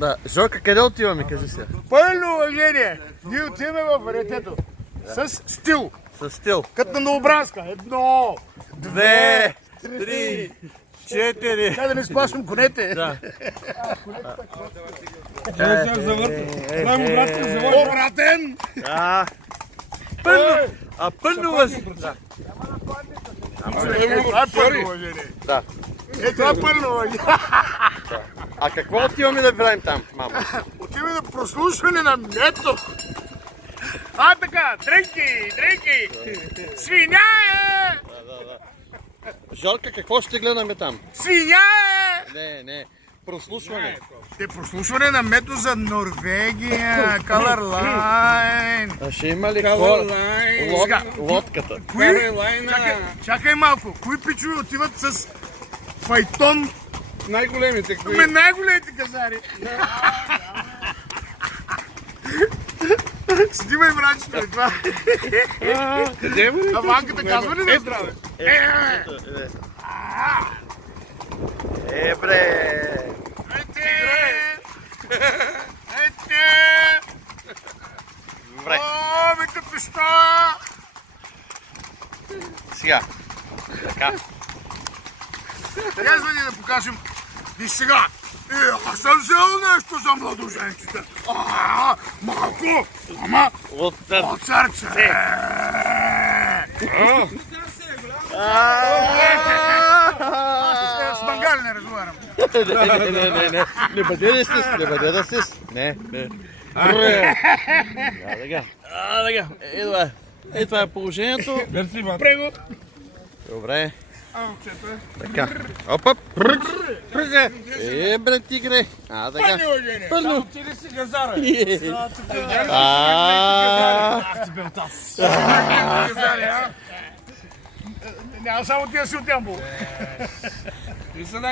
Да, Жорка, къде отиваме, кажи се? Пълно уважение! Ние отиваме в вариетето. С стил. С стил. Като на Новобранска. 1, 2, 3, 4. Дай да не сплашвам конете. Да. Обратен! Пълно! Пълно уважение. Това е пълно уважение. Да. Това е пълно уважение. А какво отиваме да правим там, мама? Отиваме на прослушване на мето. Така, дрънки! Свиня е! Жорка, какво ще гледаме там? Свиня е! Не. Прослушване. Прослушване на мето за Норвегия. Color Line. Ще има ли лодката? Чакай малко. Кои пичове отиват с файтон? Най-големите. Най-големите казари. Снимай мрачето ли това? Къде бе? А банката казва ли да здраве? Бре! Добре. О, бе пеща! Сега. Така. Казва ни да покажем. Виж сега. Аз съм взел нещо за младоженците. Малко, ама От сърце. С мангали не разговарям. Не бъде да стис. Не. Така. Това е положението. Прего. Добре. Така. Опа. Бре, тигре. Така. Пълно. Ти ли си газара? Ах ти белтас. Няма само тия си от Ямбол.